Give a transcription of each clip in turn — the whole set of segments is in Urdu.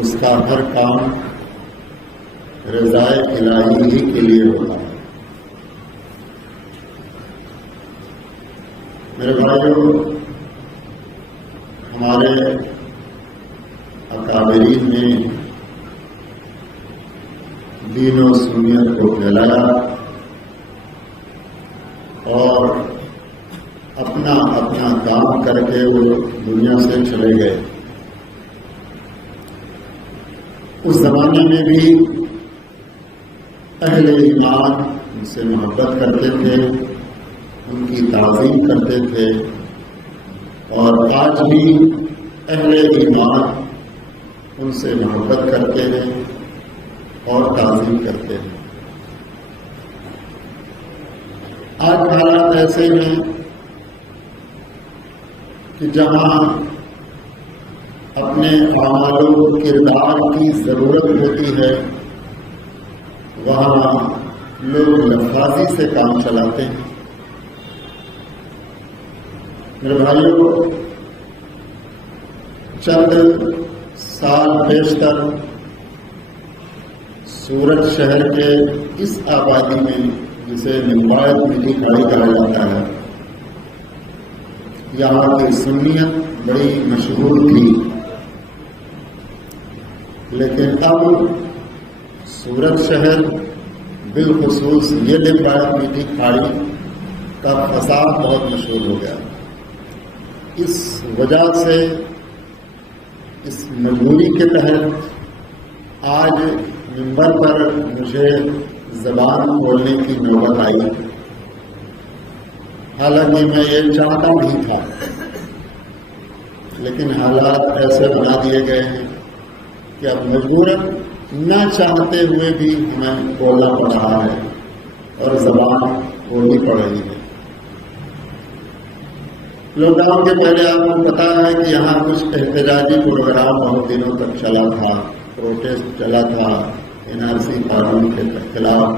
اس کا ہر کام رضائے الہی ہی کے لیے ہوتا ہے۔ میرے بھائیوں، ہمارے اکابرین نے دین و سنت کو پھیلایا اور اپنا اپنا کام کر کے وہ دنیا سے چلے گئے۔ اس زمانے میں بھی اہل ایمان ان سے محبت کرتے تھے، ان کی تعظیم کرتے تھے، اور آج بھی اہل ایمان ان سے محبت کرتے ہیں، اور تعظیم کرتے ہیں۔ آج حالات ایسے ہیں کہ جہاں اپنے اعمال و کردار کی ضرورت ہوتی ہے وہاں لوگ لفاظی سے کام چلاتے ہیں۔ میرے بھائیوں، چند سال بیشتر سورت شہر کے اس آبادی میں جسے لمبایت مٹی کھاڑی کہا جاتا ہے، یہاں کی سنیت بڑی مشہور تھی، لیکن اب سورت شہر بالخصوص یہ لمبایت مٹی کھاڑی کا فساد بہت مشہور ہو گیا۔ اس وجہ سے اس مجبوری کے تحت آج منبر پر مجھے زبان کھولنے کی نوبت آئی، حالانکہ میں یہ چاہتا نہیں تھا، لیکن حالات ایسے بنا دیے گئے ہیں کہ اب مجبوراً نہ چاہتے ہوئے بھی ہمیں بولنا پڑ رہا ہے اور زبان کھولنی پڑ رہی ہے۔ لاک ڈاؤن کے پہلے آپ کو پتا ہے کہ یہاں کچھ احتجاجی پروگرام بہت دنوں تک چلا تھا، پروٹیسٹ چلا تھا NRC قانون کے خلاف،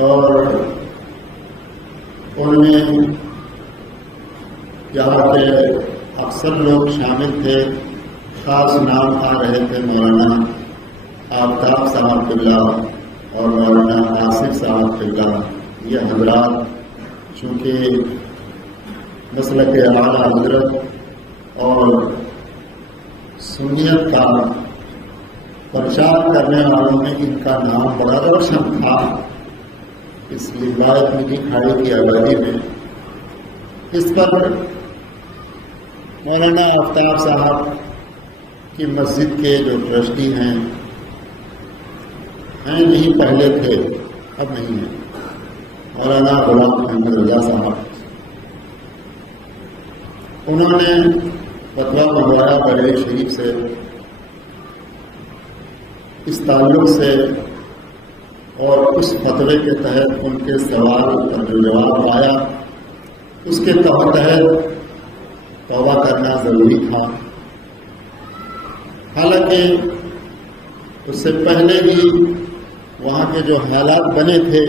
اور ان میں یہاں کے اکثر لوگ شامل تھے۔ خاص نام آ رہے تھے مولانا آفتاب صاحب قبلہ اور مولانا آصف صاحب قبلہ۔ یہ حضرات چونکہ مسلک اعلیٰ حضرت اور سنیت کا پرچار کرنے والوں میں ان کا نام بڑا روشن تھا اس لمبایت مٹی کھاڑی کی آبادی میں۔ اس پر مولانا آفتاب صاحب کی مسجد کے جو ٹرسٹی ہیں نہیں، پہلے تھے اب نہیں ہیں، مولانا غلام محمد رضا صاحب، انہوں نے فتویٰ منگوایا بریلی شریف سے، اس تعلق سے، اور اس فتوے کے تحت ان کے سوال کا جو جواب آیا اس کے تحت توبہ کرنا ضروری تھا۔ حالانکہ اس سے پہلے بھی وہاں کے جو حالات بنے تھے،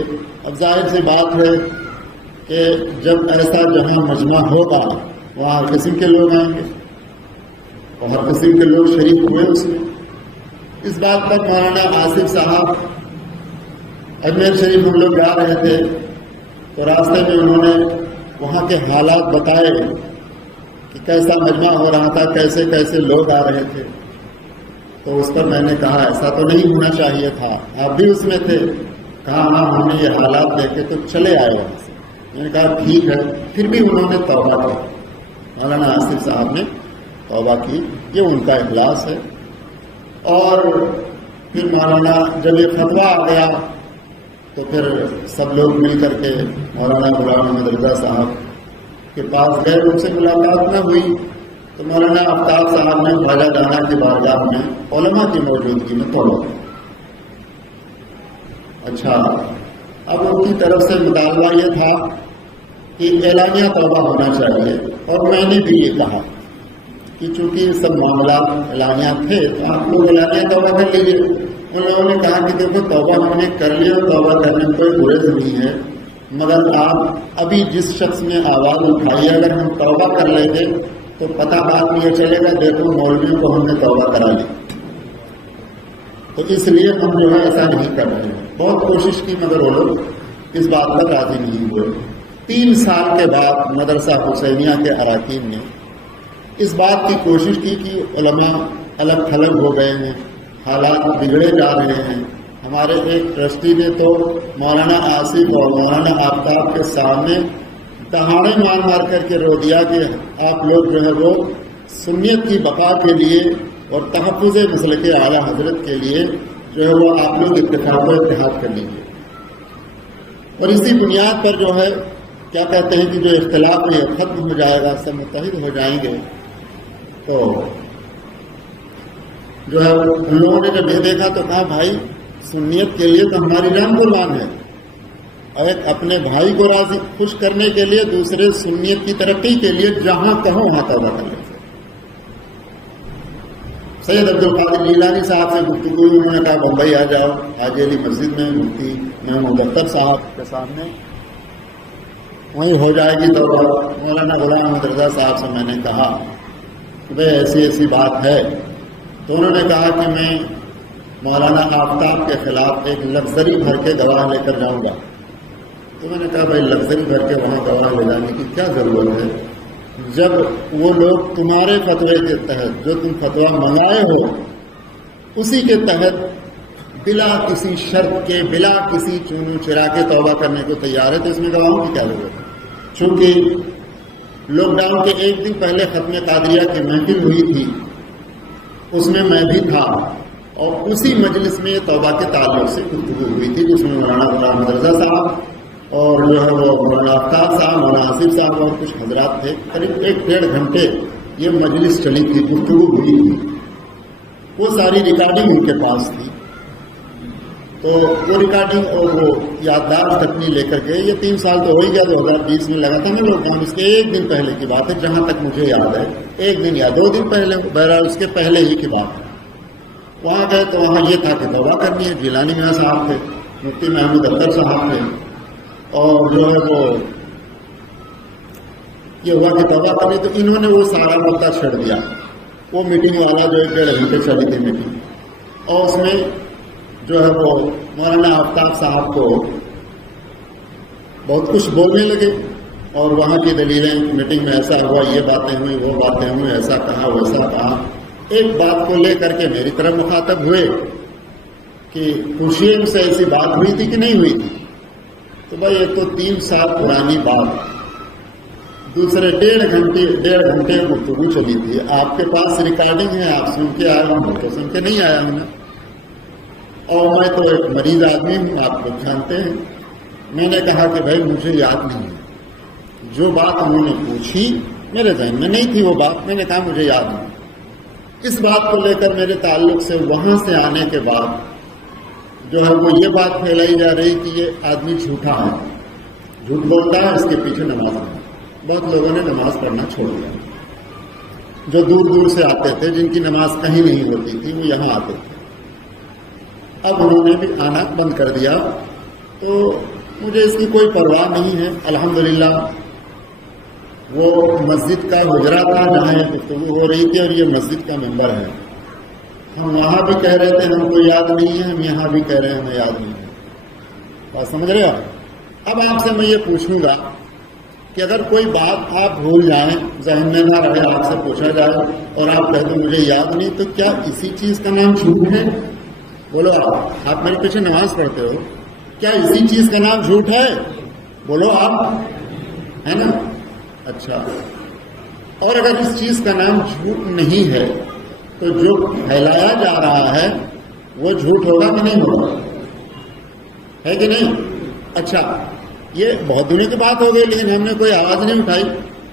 اب ظاہر سی بات ہے کہ جب ایسا جہاں مجمع ہوگا وہاں ہر قسم کے لوگ آئیں گے اور ہر قسم کے لوگ شریک ہوئے اس میں۔ اس بات پر مولانا آصف صاحب اجمیر شریف ہم لوگ جا رہے تھے تو راستے میں انہوں نے وہاں کے حالات بتائے کہ کیسا مجمع ہو رہا تھا، کیسے کیسے لوگ آ رہے تھے۔ تو اس پر میں نے کہا ایسا تو نہیں ہونا چاہیے تھا، آپ بھی اس میں تھے؟ کہا ہاں، ہم نے یہ حالات دیکھے تو چلے آئے وہاں سے۔ میں نے کہا ٹھیک ہے، پھر بھی انہوں نے توبہ کی، مولانا آصف صاحب نے توبہ کی، یہ ان کا اخلاص ہے۔ اور پھر مولانا جب یہ فتویٰ آ گیا تو پھر سب لوگ مل کر کے مولانا غلام محمد رضا صاحب کے پاس گئے، ان سے ملاقات نہ ہوئی تو مولانا آفتاب صاحب نے خواجہ جانا کی بارگاہ میں علماء کی موجودگی میں توبہ کی۔ اچھا، اب ان کی طرف سے مطالبہ یہ تھا کہ اعلانیہ توبہ ہونا چاہیے، اور میں نے بھی یہ کہا کہ چونکہ سب معاملات اعلانیہ تھے تو آپ لوگ اعلانیہ توبہ کر لیجیے۔ ان لوگوں نے کہا کہ دیکھو توبہ ہم نے کر لیا، توبہ کرنے میں کوئی برز نہیں ہے، مگر آپ ابھی جس شخص نے آواز اٹھائی ہے اگر ہم توبہ کر لیتے تو پتہ بات یہ چلے گا دیکھو مولویوں کو ہم نے توبہ کرا لی، تو اس لیے ہم جو ہے ایسا نہیں کر رہے ہیں۔ بہت کوشش کی مگر وہ لوگ اس بات پر راضی نہیں ہوئے۔ 3 سال کے بعد مدرسہ حسینیہ کے اراکین نے اس بات کی کوشش کی کہ علماء الگ تھلگ ہو گئے ہیں، حالات بگڑے جا رہے ہیں۔ ہمارے ایک ٹرسٹی نے تو مولانا آصف اور مولانا آفتاب کے سامنے دہاڑے مار کر کے رو دیا کہ آپ لوگ جو ہے وہ سنیت کی بقا کے لیے اور تحفظ مسلک اعلیٰ حضرت کے لیے جو ہے وہ آپ لوگ اتفاق و اتحاد کر لیجیے، اور اسی بنیاد پر جو ہے کیا کہتے ہیں کہ جو اختلاف ہے یہ ختم ہو جائے گا، سب متحد ہو جائیں گے۔ تو جو ہے ان لوگوں نے جب یہ دیکھا تو کہا بھائی سنیت کے لیے تو ہماری جان قربان ہے، اور ایک اپنے بھائی کو راضی خوش کرنے کے لیے، دوسرے سنیت کی ترقی کے لیے جہاں کہو وہاں توبہ کر لیں۔ سید عبد القادر جیلانی صاحب سے گفتگو، انہوں نے کہا بمبئی آ جاؤ، حاجی علی مسجد میں مفتی محمود اختر صاحب کے سامنے وہیں ہو جائے گی توبہ۔ مولانا غلام احمد رضا صاحب سے میں نے کہا کہ بھائی ایسی ایسی بات ہے، تو انہوں نے کہا کہ میں مولانا آفتاب کے خلاف ایک لگژری بھر کے گواہ لے کر جاؤں گا۔ تو میں نے کہا بھائی لگژری بھر کے وہاں گواہ لے جانے کی کیا ضرورت ہے، جب وہ لوگ تمہارے فتوے کے تحت جو تم فتویٰ منگائے ہو اسی کے تحت بلا کسی شرط کے، بلا کسی چونو چرا کے توبہ کرنے کو تیار ہے، تو اس میں گواہوں کی کیا ضرورت ہے؟ چونکہ لاک ڈاؤن کے ایک دن پہلے ختم قادریہ کی محفل ہوئی تھی، اس میں میں بھی تھا، اور اسی مجلس میں توبہ کے تعلق سے گفتگو ہوئی تھی، جس میں مولانا غلام احمد رضا صاحب اور جو ہے وہ مولانا آفتاب صاحب، مولانا آصف صاحب اور کچھ حضرات تھے۔ قریب 1-1.5 گھنٹے یہ مجلس چلی تھی، گفتگو ہوئی تھی، وہ ساری ریکارڈنگ ان کے پاس تھی، تو وہ ریکارڈنگ اور وہ یادداشت اپنی لے کر گئے۔ یہ 3 سال تو ہو ہی گیا، 2020 میں لگا تھا نا لاک ڈاؤن، اس کے 1 دن پہلے کی بات ہے جہاں تک مجھے یاد ہے، 1 دن یا 2 دن پہلے، بہرحال اس کے پہلے ہی کی بات ہے۔ وہاں گئے تو وہاں یہ تھا کہ توبہ کرنی ہے، جیلانی میاں صاحب تھے، مفتی محمود اختر صاحب تھے، اور جو ہے وہ یہ ہوا کہ توبہ کرنی، تو انہوں نے وہ سارا مدعا چھڑ دیا۔ وہ میٹنگ والا جو 1-1.5 گھنٹے چلی تھی میٹنگ، اور اس میں جو ہے وہ مولانا آفتاب صاحب کو بہت کچھ بولنے لگے، اور وہاں کی دلیلیں، میٹنگ میں ایسا ہوا، یہ باتیں ہوئی، وہ باتیں ہوئی، ایسا کہا ویسا کہا۔ ایک بات کو لے کر کے میری طرف مخاطب ہوئے کہ پوچھیے ان سے ایسی بات ہوئی تھی کہ نہیں ہوئی تھی؟ تو بھائی ایک تو 3 سال پرانی بات، دوسرے 1.5 گھنٹے گفتگو چلی تھی، آپ کے پاس ریکارڈنگ ہے، آپ سن کے آئے ہوں، میں تو سن کے نہیں آیا ہوں نا، اور میں تو ایک مریض آدمی ہوں، آپ لوگ جانتے ہیں۔ میں نے کہا کہ بھائی مجھے یاد نہیں ہے، جو بات انہوں نے پوچھی میرے ذہن میں نہیں تھی وہ بات، میں نے کہا مجھے یاد نہیں۔ اس بات کو لے کر میرے تعلق سے وہاں سے آنے کے بعد جو ہے وہ یہ بات پھیلائی جا رہی کہ یہ آدمی جھوٹا ہے، جھوٹ بولتا ہے، اس کے پیچھے نماز نہیں۔ بہت لوگوں نے نماز پڑھنا چھوڑ دیا، جو دور دور سے آتے تھے، جن کی نماز کہیں نہیں ہوتی تھی، وہ یہاں آتے تھے۔ اب انہوں نے بھی آنا بند کر دیا، تو مجھے اس کی کوئی پرواہ نہیں ہے۔ الحمدللہ وہ مسجد کا حجرہ تھا جہاں یہ گفتگو ہو رہی تھی، اور یہ مسجد کا ممبر ہے۔ ہم وہاں بھی کہہ رہے تھے ہم کو یاد نہیں ہے، ہم یہاں بھی کہہ رہے ہیں ہمیں یاد نہیں ہے۔ بات سمجھ رہے ہو؟ اب آپ سے میں یہ پوچھوں گا کہ اگر کوئی بات آپ بھول جائیں، ذہن میں نہ رہے، آپ سے پوچھا جائے اور آپ کہہ دیں مجھے یاد نہیں، تو کیا اسی چیز کا نام جھوٹ ہے؟ بولو، آپ میرے پیچھے نماز پڑھتے ہو، کیا اسی چیز کا نام جھوٹ ہے؟ بولو آپ، ہے نا؟ اچھا، اور اگر اس چیز کا نام جھوٹ نہیں ہے تو جو پھیلایا جا رہا ہے وہ جھوٹ ہوگا کہ نہیں ہوگا؟ ہے کہ نہیں؟ اچھا، یہ بہت دنوں کی بات ہو گئی، لیکن ہم نے کوئی آواز نہیں اٹھائی۔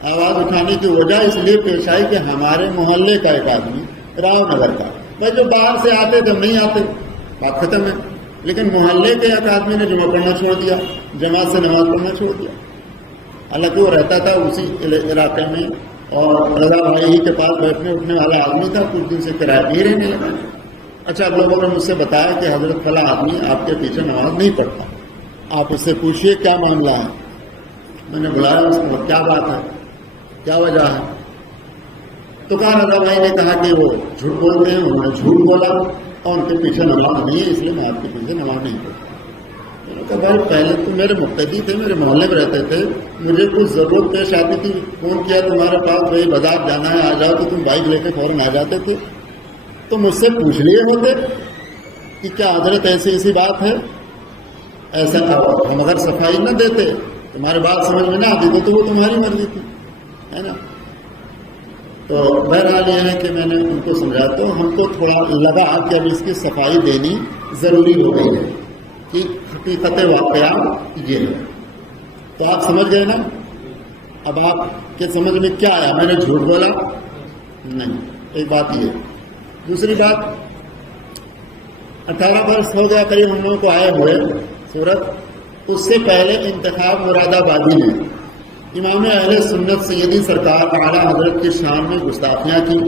آواز اٹھانے کی وجہ اس لیے پیش آئی کہ ہمارے محلے کا ایک آدمی، راؤ نگر کا، بھائی جو باہر سے آتے تھے نہیں آتے، بات ختم ہے، لیکن محلے کے ایک آدمی نے جمعہ پڑھنا چھوڑ دیا، جماعت سے نماز پڑھنا چھوڑ دیا۔ حالانکہ وہ رہتا تھا اسی علاقے میں، اور رضا بھائی ہی کے پاس بیٹھنے اٹھنے والا آدمی تھا، کچھ دن سے کرایہ بھی رہنے لگا۔ اچھا، اب لوگوں نے مجھ سے بتایا کہ حضرت فلاں آدمی آپ کے پیچھے نماز نہیں پڑھتا، آپ اس سے پوچھیے کیا معاملہ ہے۔ میں نے بلایا اس کو، کیا بات ہے، کیا وجہ ہے؟ تو کہا رضا بھائی نے کہا کہ وہ جھوٹ بولتے ہیں، انہوں نے جھوٹ بولا اور ان کے پیچھے نماز نہیں ہے، اس لیے میں آپ کے پیچھے نماز نہیں پڑھتا۔ میں نے کہا بھائی پہلے تو میرے مقتدی تھے، میرے محلے میں رہتے تھے، مجھے کچھ ضرورت پیش آتی تھی، فون کیا تمہارے پاس بھائی بازار جانا ہے آ جاؤ، تو تم بائک لے کے فوراً آ جاتے تھے، تو مجھ سے پوچھ لیے ہوتے کہ کیا حضرت ایسی بات ہے، ایسا ہم اگر صفائی نہ دیتے، تمہاری بات سمجھ میں نہ آتی تو وہ تمہاری مرضی تھی، ہے نا؟ تو بہرحال یہ ہے کہ میں نے ان کو سمجھا، تو ہم کو تھوڑا لگا کہ اب اس کی صفائی دینی ضروری ہو گئی ہے کہ حقیقت واقعہ یہ ہے۔ تو آپ سمجھ گئے نا؟ اب آپ کے سمجھ میں کیا آیا؟ میں نے جھوٹ بولا؟ نہیں، ایک بات یہ دوسری بات، 18 برس ہو گیا قریب ہم لوگوں کو آئے ہوئے سورت، اس سے پہلے انتخاب مراد آبادی میں امام اہل سنت سیدی سرکار اعلیٰ حضرت کی شان میں گستاخیاں کی،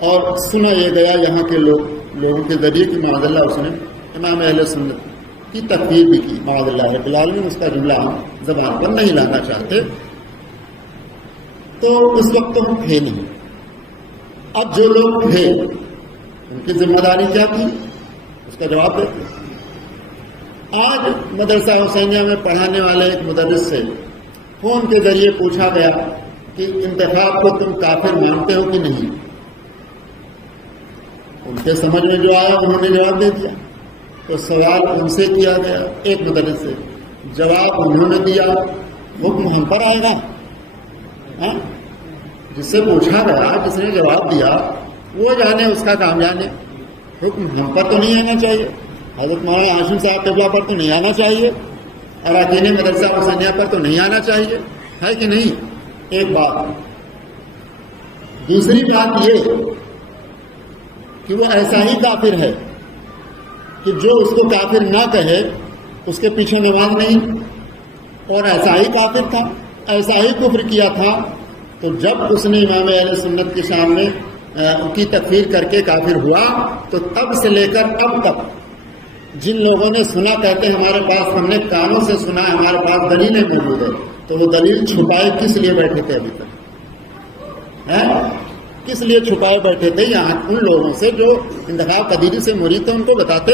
اور سنا یہ گیا یہاں کے لوگوں کے ذریعے کہ معاذ اللہ اس نے امام اہل سنت کی تکفیر بھی کی، معاذ اللہ رب العالمین، اس کا جملہ ہم زبان پر نہیں لانا چاہتے۔ تو اس وقت تو ہم تھے نہیں، اب جو لوگ تھے ان کی ذمہ داری کیا تھی اس کا جواب دیتے۔ آج مدرسہ حسینیہ میں پڑھانے والے ایک مدرس سے فون کے ذریعے پوچھا گیا کہ انتخاب کو تم کافر مانتے ہو کہ نہیں؟ ان کے سمجھ میں جو آیا انہوں نے جواب دے دیا۔ تو سوال ان سے کیا گیا ایک مدرس سے، جواب انہوں نے دیا، حکم ہم پر آئے گا؟ جس سے پوچھا گیا، جس نے جواب دیا وہ جانے، اس کا کام جانے، حکم ہم پر تو نہیں آنا چاہیے، حضرت مولانا ہاشم صاحب قبلہ پر تو نہیں آنا چاہیے، اراکین مدرسہ حسینیہ پر تو نہیں آنا چاہیے، ہے کہ نہیں؟ ایک بات۔ دوسری بات یہ کہ وہ ایسا ہی کافر ہے کہ جو اس کو کافر نہ کہے اس کے پیچھے نماز نہیں، اور ایسا ہی کافر تھا، ایسا ہی کفر کیا تھا۔ تو جب اس نے امام اہل سنت کے سامنے ان کی تکفیر کر کے کافر ہوا، تو تب سے لے کر اب تک جن لوگوں نے سنا کہتے ہیں ہمارے پاس، ہم نے کانوں سے سنا ہے، ہمارے پاس دلیلیں موجود ہیں، تو وہ دلیل چھپائے کس لیے بیٹھے تھے ابھی تک؟ کس لیے چھپائے بیٹھے تھے؟ یہاں ان لوگوں سے جو انتخاب قدیری سے مرید تھے ان کو بتاتے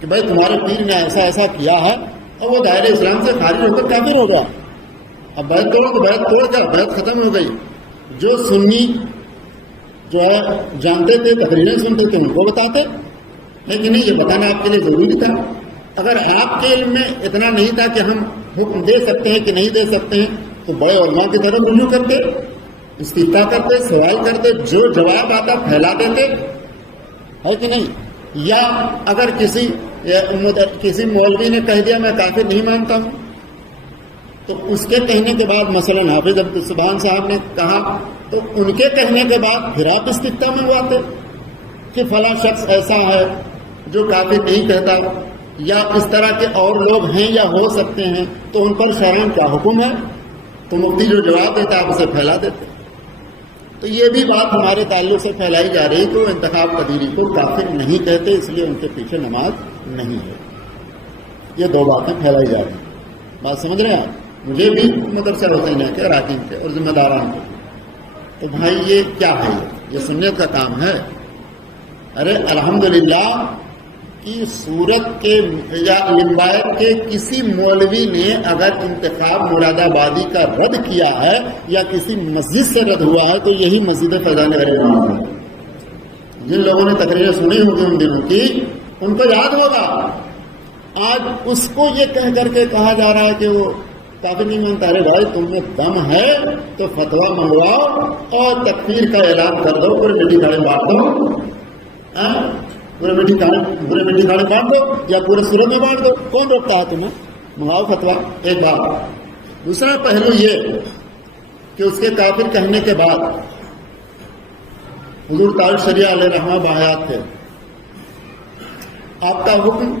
کہ بھائی تمہارے پیر نے ایسا ایسا کیا ہے، اور وہ دائرہ اسلام سے خارج ہو کر کافر ہو گیا۔ اب بیعت توڑو تو بیعت توڑ کر بیعت ختم ہو گئی۔ جو سنی جو ہے جانتے تھے، تقریریں سنتے تھے، ان کو بتاتے، لیکن یہ بتانا آپ کے لیے ضروری تھا۔ اگر آپ کے علم میں اتنا نہیں تھا کہ ہم حکم دے سکتے ہیں کہ نہیں دے سکتے ہیں، تو بڑے علماء کی طرف رجوع کرتے، استفتاء کرتے، سوال کرتے، جو جواب آتا پھیلا دیتے، ہے کہ نہیں؟ یا اگر کسی مولوی نے کہہ دیا میں کافر نہیں مانتا ہوں، تو اس کے کہنے کے بعد مثلا حافظ عبدالسبحان صاحب نے کہا، تو ان کے کہنے کے بعد پھر آپ استفتاء منگواتے کہ فلاں شخص ایسا ہے جو کافر نہیں کہتا، یا اس طرح کے اور لوگ ہیں یا ہو سکتے ہیں، تو ان پر شرعاً کیا حکم ہے؟ تو مفتی جو جواب دیتا آپ اسے پھیلا دیتے۔ تو یہ بھی بات ہمارے تعلق سے پھیلائی جا رہی کہ وہ انتخاب قدیری کو کافر نہیں کہتے، اس لیے ان کے پیچھے نماز نہیں ہے۔ یہ دو باتیں پھیلائی جا رہی ہیں، بات سمجھ رہے ہیں آپ؟ مجھے بھی مدرسہ حسینیہ کے اراکین کے اور ذمہ داران کے، تو بھائی یہ کیا ہے؟ یہ سنت کا کام ہے؟ ارے الحمدللہ کی صورت کے یا لمبائت کے کسی مولوی نے اگر انتخاب مراد آبادی کا رد کیا ہے یا کسی مسجد سے رد ہوا ہے، تو یہی مسجد فیضان غریب ہے۔ جن لوگوں نے تقریریں سنی ہوگی ان دنوں کی، ان کو یاد ہوگا۔ آج اس کو یہ کہہ کر کے کہا جا رہا ہے کہ وہ کافر نہیں مانتا۔ ارے بھائی تم میں دم ہے تو فتویٰ منگواؤ اور تکفیر کا اعلان کر دو، پورے میٹھی کھاڑے بانٹ دو، پورے میٹھی کھاڑے بانٹ دو، یا پورے صورت میں بانٹ دو، کون روکتا ہے تمہیں؟ منگاؤ فتویٰ۔ ایک بات۔ دوسرا پہلو یہ کہ اس کے کافر کہنے کے بعد حضور طاہر شریعہ علیہ رحمہ باحیات تھے، آپ کا حکم،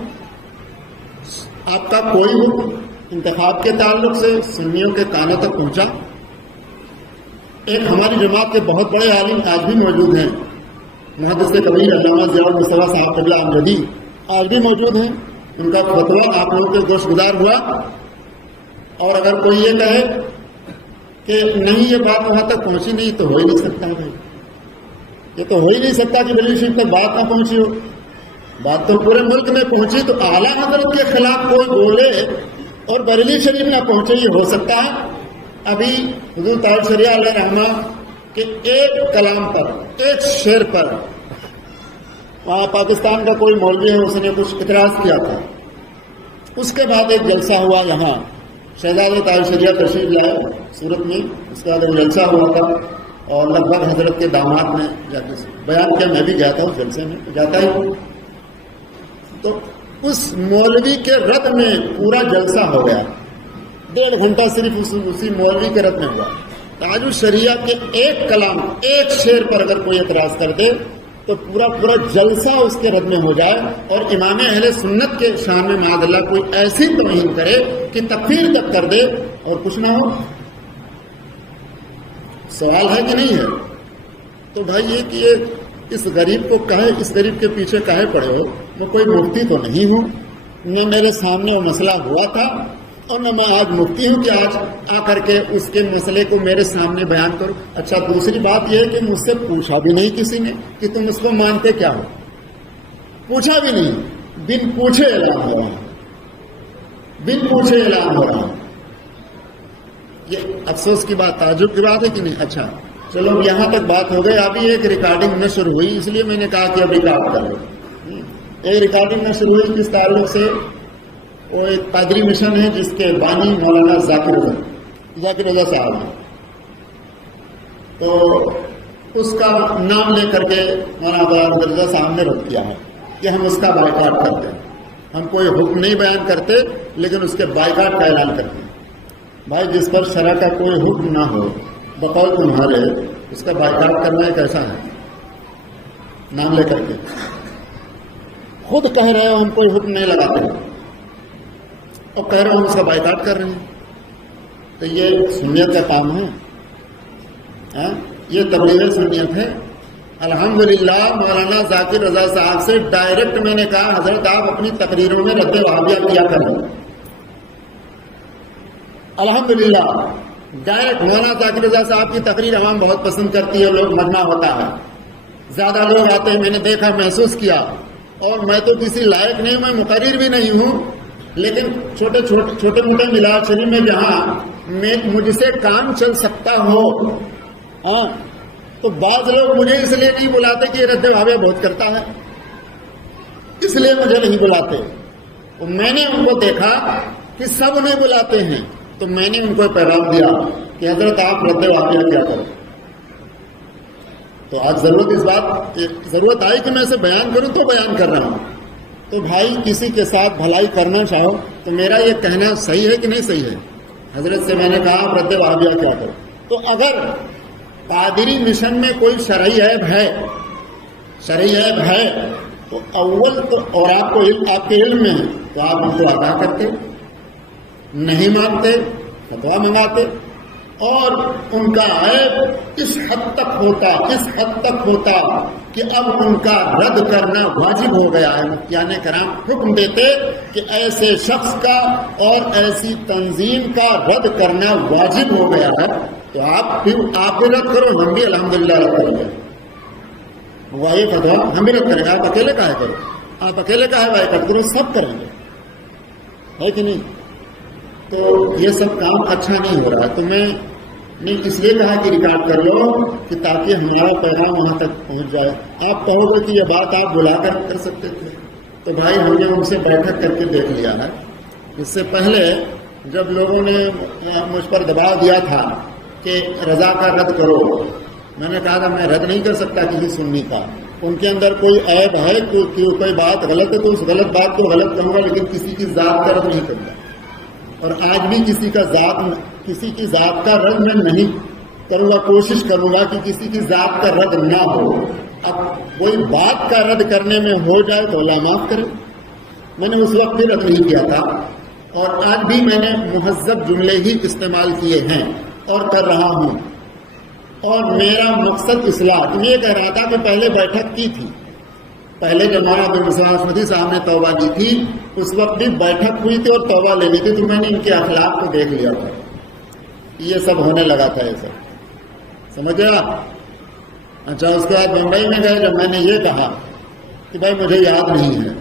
آپ کا کوئی حکم انتخاب کے تعلق سے سنیوں کے کانوں تک پہنچا؟ ایک ہماری جماعت کے بہت بڑے عالم آج بھی موجود ہیں، محدث کبیر علامہ ضیاء المصطفیٰ صاحب قبلہ امجدی آج بھی موجود ہیں، ان کا فتویٰ آپ لوگوں کے گوش گزار ہوا۔ اور اگر کوئی یہ کہے کہ نہیں یہ بات وہاں تک پہنچی نہیں، تو ہو ہی نہیں سکتا بھائی، یہ تو ہو ہی نہیں سکتا کہ بریلی شریف تک بات نہ پہنچی ہو۔ بات تو پورے ملک میں پہنچی، تو اعلیٰ حضرت کے خلاف کوئی بولے اور بریلی شریف نہ پہنچے، یہ ہو سکتا ہے؟ ابھی حضور طاہر شریعہ علیہ رحمہ کہ ایک کلام پر، ایک شعر پر، وہاں پاکستان کا کوئی مولوی ہے اس نے کچھ اعتراض کیا تھا، اس کے بعد ایک جلسہ ہوا یہاں، شہزادہ طاہر شریعہ تشریف لائے صورت میں، اس کے بعد ایک جلسہ ہوا تھا، اور لگ بھگ حضرت کے داماد نے جا کے بیان کیا، میں بھی گیا تھا اس جلسے میں، جاتا ہی ہوں۔ تو اس مولوی کے رد میں پورا جلسہ ہو گیا، 1.5 گھنٹہ صرف اسی مولوی کے رد میں ہوا۔ تاج الشریعہ کے ایک کلام، ایک شعر پر اگر کوئی اعتراض کر دے تو پورا جلسہ اس کے رد میں ہو جائے اور امام اہل سنت کے شان میں معاذ اللہ کوئی ایسی توہین کرے کہ تکفیر تک کر دے اور کچھ نہ ہو. سوال ہے کہ نہیں ہے؟ تو بھائی یہ کہ اس غریب کو کہے، اس غریب کے پیچھے کہے پڑے ہو، میں کوئی مفتی تو نہیں ہوں، نہ میرے سامنے وہ مسئلہ ہوا تھا اور نہ میں آج مفتی ہوں کہ آج آ کر کے اس کے مسئلے کو میرے سامنے بیان کروں. اچھا دوسری بات یہ ہے کہ مجھ سے پوچھا بھی نہیں کسی نے کہ تم اس کو مانتے کیا ہو، پوچھا بھی نہیں، بن پوچھے اعلان ہو رہا ہے، بن پوچھے اعلان ہو رہا ہے. یہ افسوس کی بات، تعجب کی بات ہے کہ نہیں؟ اچھا چلو یہاں تک بات ہو گئی. ابھی ایک ریکارڈنگ نشر ہوئی، اس لیے میں نے کہا کہ ابھی ریکارڈ کر لو. ایک ریکارڈنگ نشر ہوئی جس تعلق سے وہ ایک قادری مشن ہے جس کے بانی مولانا ذاکر رضا صاحب ہیں. تو اس کا نام لے کر کے مولانا ذاکر رضا صاحب نے رد کیا ہے کہ ہم اس کا بائیکاٹ کرتے ہیں. ہم کوئی حکم نہیں بیان کرتے لیکن اس کے بائیکاٹ کا اعلان کرتے ہیں. بھائی جس پر شرع کا کوئی حکم نہ ہو بقول تمہارے، اس کا بائیکاٹ کرنا ایک ایسا ہے نام لے کر کے. خود کہہ رہے ہو ہم کوئی حکم نہیں لگاتے اور کہہ رہے ہو ہم اس کا بائیکاٹ کر رہے ہیں. تو یہ سنیت کا کام ہے، یہ تبلیغ سنیت ہے. الحمدللہ مولانا ذاکر رضا صاحب سے ڈائریکٹ میں نے کہا حضرت آپ اپنی تقریروں میں رد وہابیہ کیا کریں. الحمدللہ ڈائریکٹ مولانا ذاکر رضا صاحب کی تقریر عوام بہت پسند کرتی ہے، لوگ مجمع ہوتا ہے، زیادہ لوگ آتے ہیں. میں نے دیکھا، محسوس کیا. اور میں تو کسی لائق نہیں، میں مقرر بھی نہیں ہوں، لیکن چھوٹے موٹے ملاد شریف میں جہاں مجھ سے کام چل سکتا ہو، تو بعض لوگ مجھے اس لیے نہیں بلاتے کہ یہ رد وہابیہ بہت کرتا ہے، اس لیے مجھے نہیں بلاتے. میں نے ان کو دیکھا کہ سب انہیں بلاتے ہیں، تو میں نے ان کو پیغام دیا کہ حضرت آپ رد وہابیہ کیا کریں. تو آج ضرورت آئی کہ میں اسے بیان کروں تو بیان کر رہا ہوں. تو بھائی کسی کے ساتھ بھلائی کرنا چاہو تو میرا یہ کہنا صحیح ہے کہ نہیں صحیح ہے؟ حضرت سے میں نے کہا آپ رد وہابیہ کیا کرو. تو اگر قادری مشن میں کوئی شرعی عیب ہے تو اول تو، اور آپ کے علم میں ہے تو آپ ان کو آگاہ کرتے، نہیں مانتے فتویٰ منگاتے. اور ان کا عیب اس حد تک ہوتا کہ اب ان کا رد کرنا واجب ہو گیا ہے. مفتیان کرام حکم دیتے کہ ایسے شخص کا اور ایسی تنظیم کا رد کرنا واجب ہو گیا ہے. تو آپ بھی رد کرو، ہم بھی الحمدللہ رد کریں گے. وہی فتویٰ ہم بھی رد کریں گے. آپ اکیلے کہا کرو، آپ اکیلے کہا ہے رد کرو، سب کریں گے، ہے کہ نہیں؟ تو یہ سب کام اچھا نہیں ہو رہا. تو میں نے اس لیے کہا کہ ریکارڈ کر لو کہ تاکہ ہمارا پیغام وہاں تک پہنچ جائے. آپ کہو گے کہ یہ بات آپ بلا کر سکتے تھے. تو بھائی ہم نے ان سے بیٹھک کر کے دیکھ لیا ہے. اس سے پہلے جب لوگوں نے مجھ پر دباؤ دیا تھا کہ رضا کا رد کرو، میں نے کہا تھا میں رد نہیں کر سکتا کسی سنی کا. ان کے اندر کوئی عیب ہے، کوئی بات غلط ہے تو اس غلط بات کو غلط کروں گا، لیکن کسی کی ذات کا رد نہیں کروں گا. اور آج بھی کسی کی ذات کا رد میں نہیں کروں گا. کوشش کروں گا کہ کسی کی ذات کا رد نہ ہو. اب کوئی بات کا رد کرنے میں ہو جائے تو اللہ معاف کرے. میں نے اس وقت بھی رد نہیں کیا تھا اور آج بھی میں نے مہذب جملے ہی استعمال کیے ہیں اور کر رہا ہوں. اور میرا مقصد اصلاح، یہ کہہ رہا تھا کہ پہلے بیٹھک کی تھی، پہلے جب مولانا عبدالمصطفیٰ احمدی صاحب نے توبہ کی تھی اس وقت بھی بیٹھک ہوئی تھی اور توبہ لینی تھی. تو میں نے ان کے اخلاق کو دیکھ لیا تھا، یہ سب ہونے لگا تھا. یہ سب سمجھ گیا. اچھا اس کے بعد ممبئی میں گئے، جب میں نے یہ کہا کہ بھائی مجھے یاد نہیں ہے،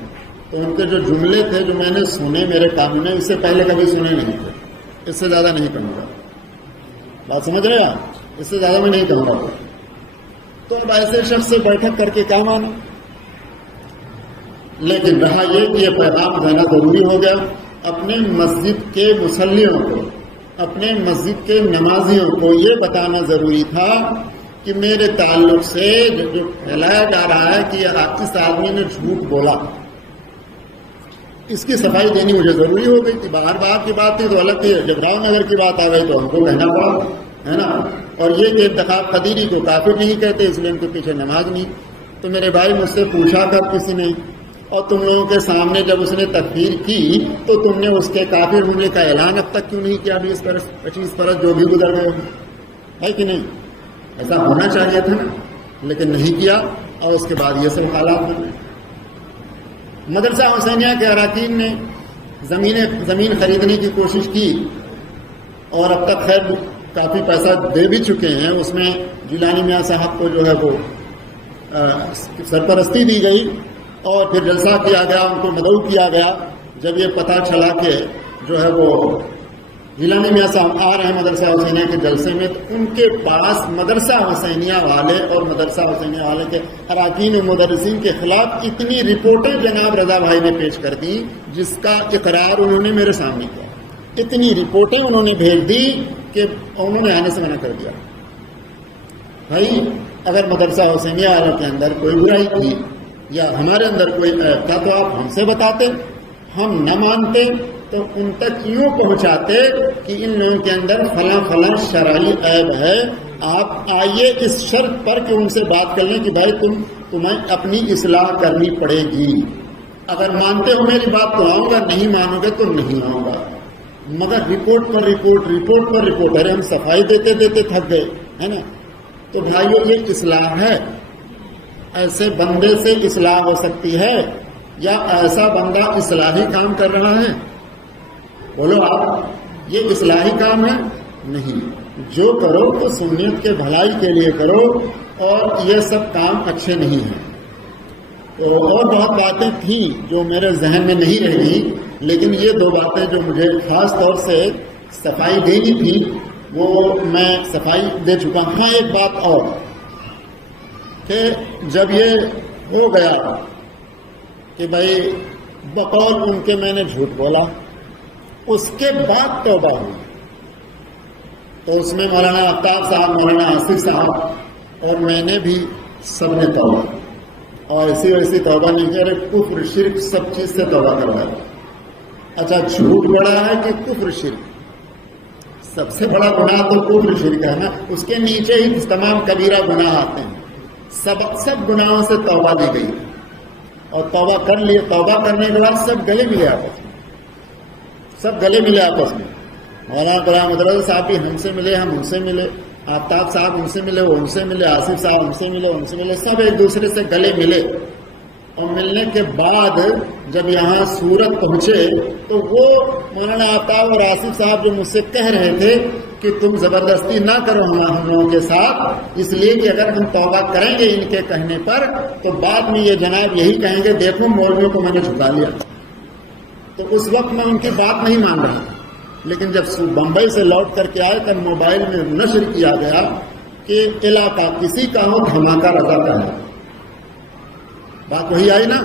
تو ان کے جو جملے تھے جو میں نے سنے میرے کام میں، اس سے پہلے کبھی سنے نہیں تھے. اس سے زیادہ نہیں کہوں گا. بات سمجھ رہے آپ؟ اس سے زیادہ میں نہیں کہوں گا. تو اب ایسے شخص سے بیٹھک کر کے کیا مانا. لیکن رہا یہ کہ یہ پیغام دینا ضروری ہو گیا. اپنے مسجد کے مصلیوں کو، اپنے مسجد کے نمازیوں کو یہ بتانا ضروری تھا کہ میرے تعلق سے جو پھیلایا جا رہا ہے کہ اس آدمی نے جھوٹ بولا، اس کی صفائی دینی مجھے ضروری ہو گئی تھی. باہر باہر کی بات تھی تو الگ تھی، جب راؤ نگر کی بات آ گئی تو ہم کو کہنا پڑا، ہے نا. اور یہ کہ انتخاب قدیری کو کافر نہیں کہتے، اس لیے ان کے پیچھے نماز نہیں تو میرے بھائی مجھ سے پوچھا کر کسی نے، اور تم لوگوں کے سامنے جب اس نے تکفیر کی تو تم نے اس کے کافر ہونے کا اعلان اب تک کیوں نہیں کیا؟ 20-25 برس جو بھی گزر گئے ہے کہ نہیں؟ ایسا ہونا چاہیے تھا نا، لیکن نہیں کیا، اور اس کے بعد یہ سب حالات بنے۔ مدرسہ حسینیہ کے اراکین نے زمین خریدنے کی کوشش کی، اور اب تک خیر کافی پیسہ دے بھی چکے ہیں۔ اس میں جیلانی میاں صاحب کو جو ہے وہ سرپرستی دی گئی، اور پھر جلسہ کیا گیا، ان کو مدعو کیا گیا۔ جب یہ پتہ چلا کہ جو ہے وہ جیلانی میاں صاحب آ رہے ہیں مدرسہ حسینیہ کے جلسے میں، تو ان کے پاس مدرسہ حسینیہ والے اور مدرسہ حسینیہ والے کے اراکین و مدرسین کے خلاف اتنی رپورٹیں جناب رضا بھائی نے پیش کر دی، جس کا اقرار انہوں نے میرے سامنے کیا۔ اتنی رپورٹیں انہوں نے بھیج دی کہ انہوں نے آنے سے منع کر دیا۔ بھائی اگر مدرسہ حسینیہ والوں کے اندر کوئی برائی تھی یا ہمارے اندر کوئی عیب تھا تو آپ ہم سے بتاتے، ہم نہ مانتے تو ان تک یوں پہنچاتے کہ ان لوگوں کے اندر فلاں فلاں شرعی عیب ہے، آپ آئیے اس شرط پر کہ ان سے بات کر لیں کہ بھائی تمہیں اپنی اصلاح کرنی پڑے گی۔ اگر مانتے ہو میری بات تو آؤں گا، نہیں مانو گے تو نہیں آؤں گا۔ مگر رپورٹ پر رپورٹ، ارے ہم صفائی دیتے دیتے تھک گئے، ہے نا؟ تو بھائیو یہ اصلاح ہے؟ ایسے بندے سے اصلاح ہو سکتی ہے یا ایسا بندہ اصلاحی کام کر رہا ہے؟ بولو آپ، یہ اصلاحی کام ہے؟ نہیں۔ جو کرو تو سنیت کے بھلائی کے لیے کرو، اور یہ سب کام اچھے نہیں ہیں۔ تو اور بہت باتیں تھیں جو میرے ذہن میں نہیں رہی، لیکن یہ دو باتیں جو مجھے خاص طور سے صفائی دینی تھی وہ میں صفائی دے چکا ہوں۔ ہاں ایک بات اور کہ جب یہ ہو گیا کہ بھائی بقول ان کے میں نے جھوٹ بولا، اس کے بعد توبہ ہوئی، تو اس میں مولانا آفتاب صاحب، مولانا آصف صاحب اور میں نے بھی سب نے توبہ، اور ایسی توبہ نہیں کہ ارے کفر شرک سب چیز سے توبہ کروایا۔ اچھا جھوٹ بڑا ہے کہ کفر شرک؟ سب سے بڑا گناہ تو کفر شرک ہے نا، اس کے نیچے ہی تمام کبیرہ گناہ آتے ہیں۔ سب گناہوں سے توبہ دی گئی، اور توبہ کر لیے، توبہ کرنے کے بعد سب گلے ملے آپس میں، مولانا غلام مدرس صاحب بھی ہم سے ملے، ہم ان سے ملے، آفتاب صاحب ان سے ملے، وہ ان سے ملے، آصف صاحب ان سے ملے، سب ایک دوسرے سے گلے ملے۔ اور ملنے کے بعد جب یہاں سورت پہنچے تو وہ مولانا آفتاب اور آصف صاحب جو مجھ سے کہہ رہے تھے کہ تم زبردستی نہ کرو ہم لوگوں کے ساتھ، اس لیے کہ اگر ہم توبہ کریں گے ان کے کہنے پر تو بعد میں یہ جناب یہی کہیں گے دیکھو مولویوں کو میں نے جھکا لیا۔ تو اس وقت میں ان کی بات نہیں مان رہا، لیکن جب بمبئی سے لوٹ کر کے آئے تب موبائل میں نشر کیا گیا کہ علاقہ کسی کا ہو دھماکہ رضا کا ہے۔ بات وہی آئی نا،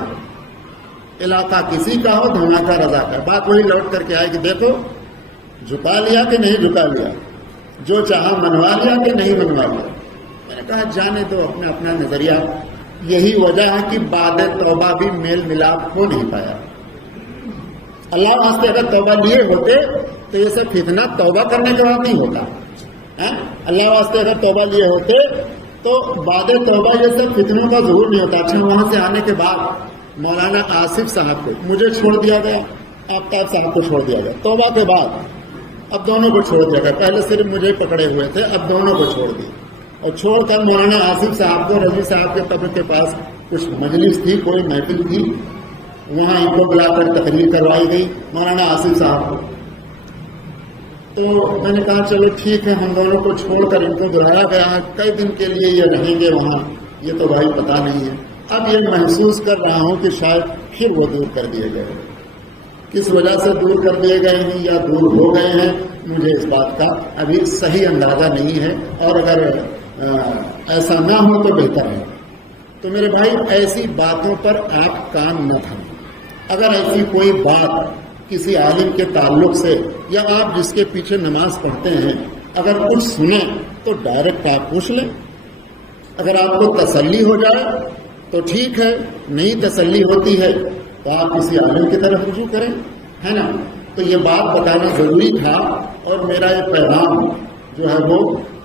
علاقہ کسی کا ہو دھماکہ رضا کا۔ بات وہی لوٹ کر کے آئے کہ دیکھو جھکا لیا کہ نہیں جھکا لیا، جو چاہا منوا لیا کہ نہیں منوا لیا۔ میں نے کہا جانے دو اپنا اپنا نظریہ، یہی وجہ ہے کہ بعد توبہ بھی میل ملاپ ہو نہیں پایا۔ اللہ واسطے اگر توبہ لیے ہوتے تو یہ سب فتنہ توبہ کرنے کے بعد نہیں ہوتا۔ اللہ واسطے اگر توبہ لیے ہوتے تو بعد توبہ یہ سب فتنوں کا ظہور نہیں ہوتا۔ اچھا وہاں سے آنے کے بعد مولانا آصف صاحب کو مجھے چھوڑ دیا گیا، آفتاب صاحب کو چھوڑ دیا گیا۔ توبہ کے بعد اب دونوں کو چھوڑ دیا گیا، پہلے صرف مجھے پکڑے ہوئے تھے، اب دونوں کو چھوڑ دیا، اور چھوڑ کر مولانا آصف صاحب کو رضی صاحب کے قبر کے پاس کچھ مجلس تھی، کوئی محفل تھی، وہاں ان کو بلا کر تقریر کروائی گئی مولانا آصف صاحب کو۔ تو میں نے کہا چلو ٹھیک ہے، ہم دونوں کو چھوڑ کر ان کو بلایا گیا ہے، کئی دن کے لیے یہ رہیں گے وہاں، یہ تو بھائی پتہ نہیں ہے۔ اب یہ محسوس کر رہا ہوں کہ شاید پھر وہ دور کر دیے گئے، کس وجہ سے دور کر دیے گئے ہیں یا دور ہو گئے ہیں، مجھے اس بات کا ابھی صحیح اندازہ نہیں ہے، اور اگر ایسا نہ ہو تو بہتر ہے۔ تو میرے بھائی ایسی باتوں پر آپ کام نہ تھا۔ اگر ایسی کوئی بات کسی عالم کے تعلق سے یا آپ جس کے پیچھے نماز پڑھتے ہیں اگر کچھ سنیں تو ڈائریکٹ آپ پوچھ لیں، اگر آپ کو تسلی ہو جائے تو ٹھیک ہے، نہیں تسلی ہوتی ہے تو آپ کسی عالم کی طرف رجوع کریں، ہے نا۔ تو یہ بات بتانا ضروری تھا، اور میرا یہ پیغام جو ہے وہ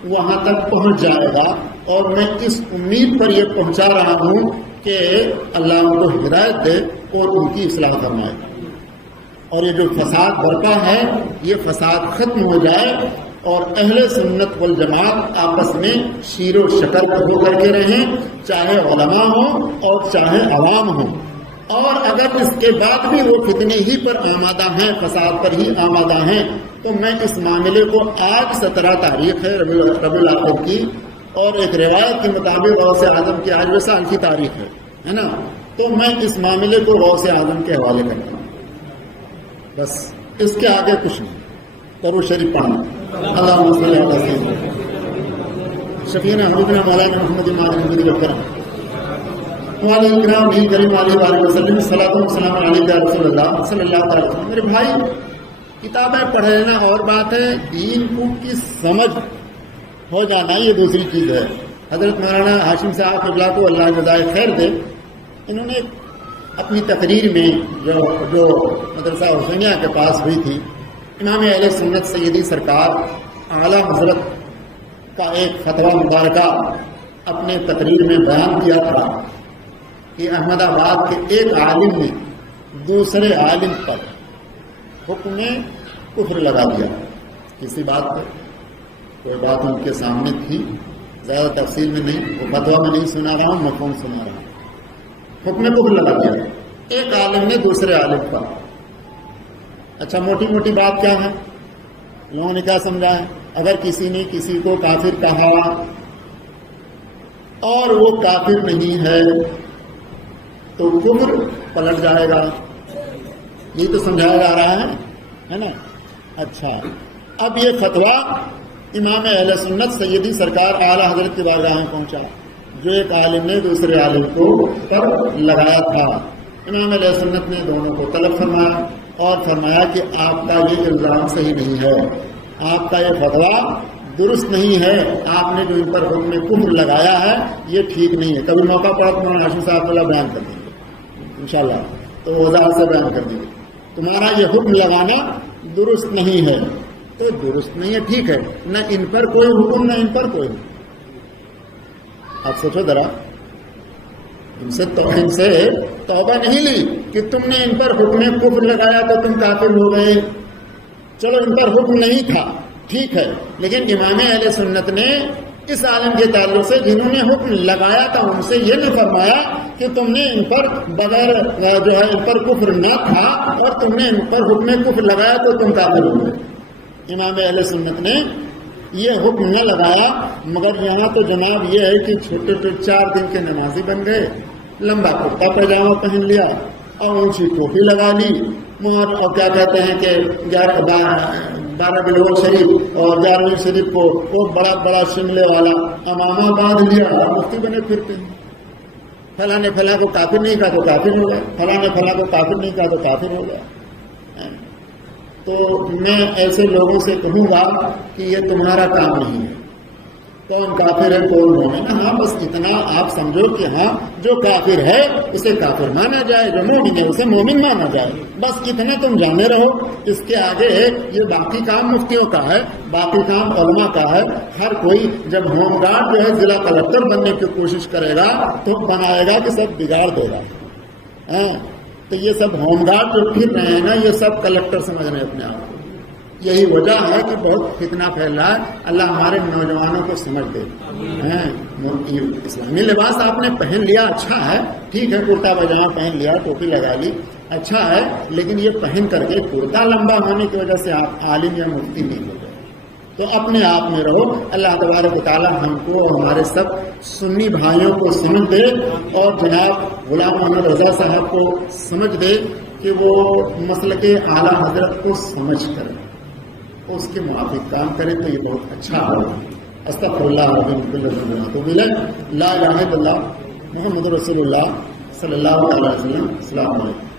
وہاں تک پہنچ جائے گا، اور میں اس امید پر یہ پہنچا رہا ہوں کہ اللہ ان کو ہدایت دے اور ان کی اصلاح فرمائے، اور یہ جو فساد برپا ہے یہ فساد ختم ہو جائے، اور اہل سنت والجماعت آپس میں شیر و شکر ہو کر کے رہیں، چاہے علماء ہوں اور چاہے عوام ہوں۔ اور اگر اس کے بعد بھی وہ فتنے ہی پر آمادہ ہیں، فساد پر ہی آمادہ ہیں، تو میں اس معاملے کو آج 17 تاریخ ہے ربیع الاخر کی، اور ایک روایت کے مطابق غوث اعظم کی آج وصال کی تاریخ ہے نا، تو میں اس معاملے کو غوث اعظم کے حوالے کرتا ہوں، بس اس کے آگے کچھ نہیں۔ کرو شریف پڑھنا، اللہم صلی علی سیدنا شفیعنا حبیبنا مولانا محمد مالک الکرم وعلی اکرام بھی کریم علیہ وآلہ وسلم، صلاۃ و سلام علیک یا رسول اللہ صلی اللہ علیہ وسلم۔ میرے بھائی، کتابیں پڑھ لینا اور بات ہے، دین کی سمجھ ہو جانا یہ دوسری چیز ہے۔ حضرت مولانا ہاشم صاحب قبلہ کو اللہ جزائے خیر دے، انہوں نے اپنی تقریر میں جو مدرسہ حسینیہ کے پاس ہوئی تھی، امام اہل سنت سیدی سرکار اعلیٰ حضرت کا ایک فتویٰ مبارکہ اپنے تقریر میں بیان کیا تھا کہ احمد آباد کے ایک عالم نے دوسرے عالم پر حکم کفر لگا دیا۔ کسی بات پر کوئی بات ان کے سامنے تھی، زیادہ تفصیل میں نہیں، وہ فتویٰ میں نہیں سنا رہا ہوں، مفہوم سنا رہا ہوں۔ حکم کفر لگا دیا ایک عالم نے دوسرے عالم پر۔ اچھا، موٹی موٹی بات کیا ہے؟ لوگوں نے کیا سمجھا ہے؟ اگر کسی نے کسی کو کافر کہا اور وہ کافر نہیں ہے تو کفر پلٹ جائے گا، یہ تو سمجھایا جا رہا ہے نا۔ اچھا، اب یہ فتویٰ امام اہل سنت سیدی سرکار اعلیٰ حضرت کی بارگاہ میں پہنچا، جو ایک عالم نے دوسرے عالم کو پر لگایا تھا۔ امام اہل سنت نے دونوں کو طلب فرمایا اور فرمایا کہ آپ کا یہ الزام صحیح نہیں ہے، آپ کا یہ فتویٰ درست نہیں ہے، آپ نے جو ان پر حکم کفر لگایا ہے یہ ٹھیک نہیں ہے۔ کبھی موقع پڑا تو مولانا ہاشم صاحب اللہ بیان کر دیں گے انشاءاللہ، تو وضاحت سے بیان کر دیں گے۔ تمہارا یہ حکم لگانا درست نہیں ہے، تو درست نہیں ہے، ٹھیک ہے، نہ ان پر کوئی حکم نہ ان پر کوئی حکم۔ آپ سوچو ذرا، ان سے توبہ نہیں لی کہ تم نے ان پر حکم کفر لگایا تو تم کافر ہو گئے، چلو ان پر حکم نہیں تھا ٹھیک ہے، لیکن امام اہل سنت نے اس عالم کے تعلق سے جنہوں نے حکم لگایا تھا ان سے یہ نہیں فرمایا کہ تم نے ان پر بغیر جو ہے ان پر کفر نہ تھا اور تم نے ان پر حکم کفر لگایا تو تم کافر ہو گئے۔ امام اہل سنت نے یہ حکم نہ لگایا، مگر یہاں تو جناب یہ ہے کہ چھوٹے 4 دن کے نمازی بن گئے، لمبا کرتا پاجامہ پہن لیا اور اونچی ٹوپی لگا لی، اور کیا کہتے ہیں کہ 12 بلوغ شریف اور 11ویں شریف کو وہ بڑا شملے والا امامہ باندھ لیا، مفتی بنے پھرتے ہیں۔ فلاں نے فلاں کو کافر نہیں کہا تو کافر ہو گیا، فلاں نے فلاں کو کافر نہیں کہا تو کافر ہو گیا۔ تو میں ایسے لوگوں سے کہوں گا کہ یہ تمہارا کام نہیں ہے، کون کافر ہے کون مومن ہے، ہاں بس اتنا آپ سمجھو کہ ہاں جو کافر ہے اسے کافر مانا جائے، جو مومن ہے اسے مومن مانا جائے، بس اتنا تم جانے رہو۔ اس کے آگے یہ باقی کام مفتیوں کا ہے، باقی کام علماء کا ہے۔ ہر کوئی جب ہوم گارڈ جو ہے ضلع کلکٹر بننے کی کوشش کرے گا تو بنائے گا کہ سب بگاڑ دے گا، ہاں تو یہ سب ہوم گارڈ جو پھر رہے ہیں نا یہ سب کلکٹر سمجھ رہے ہیں اپنے آپ کو۔ یہی وجہ ہے کہ بہت فتنہ پھیل رہا ہے، اللہ ہمارے نوجوانوں کو سمجھ دے۔ اسلامی لباس آپ نے پہن لیا اچھا ہے، ٹھیک ہے، کرتا پاجامہ پہن لیا، ٹوپی لگا لی، اچھا ہے، لیکن یہ پہن کر کے کرتا لمبا ہونے کی وجہ سے آپ عالم یا مفتی نہیں ہو گئے۔ تو اپنے آپ میں رہو۔ اللہ تبارک و تعالی ہم کو اور ہمارے سب سنی بھائیوں کو سمجھ دے، اور جناب غلام محمد رضا صاحب کو سمجھ دے کہ وہ مسلک اعلیٰ حضرت کو سمجھ کر اس کے موافق کام کرے تو یہ بہت اچھا ہوگا۔ استغفر اللہ لا الہ الا اللہ محمد رسول اللہ صلی اللہ علیہ وسلم۔ السلام علیکم۔